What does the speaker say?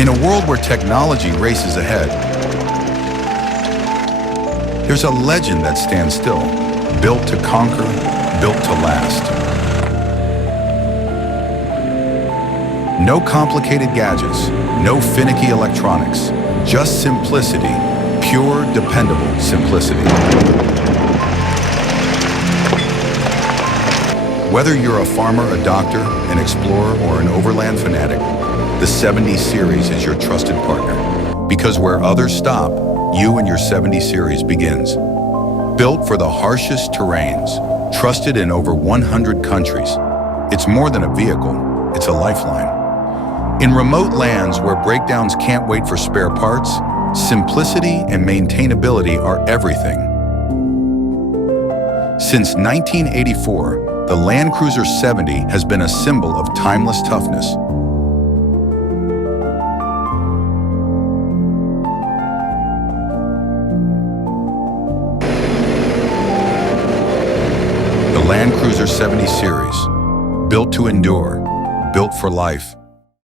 In a world where technology races ahead, there's a legend that stands still, built to conquer, built to last. No complicated gadgets, no finicky electronics, just simplicity, pure, dependable simplicity. Whether you're a farmer, a doctor, an explorer, or an overland fanatic, the 70 series is your trusted partner. Because where others stop, you and your 70 series begins. Built for the harshest terrains, trusted in over 100 countries. It's more than a vehicle, it's a lifeline. In remote lands where breakdowns can't wait for spare parts, simplicity and maintainability are everything. Since 1984, the Land Cruiser 70 has been a symbol of timeless toughness. The Land Cruiser 70 series, built to endure, built for life.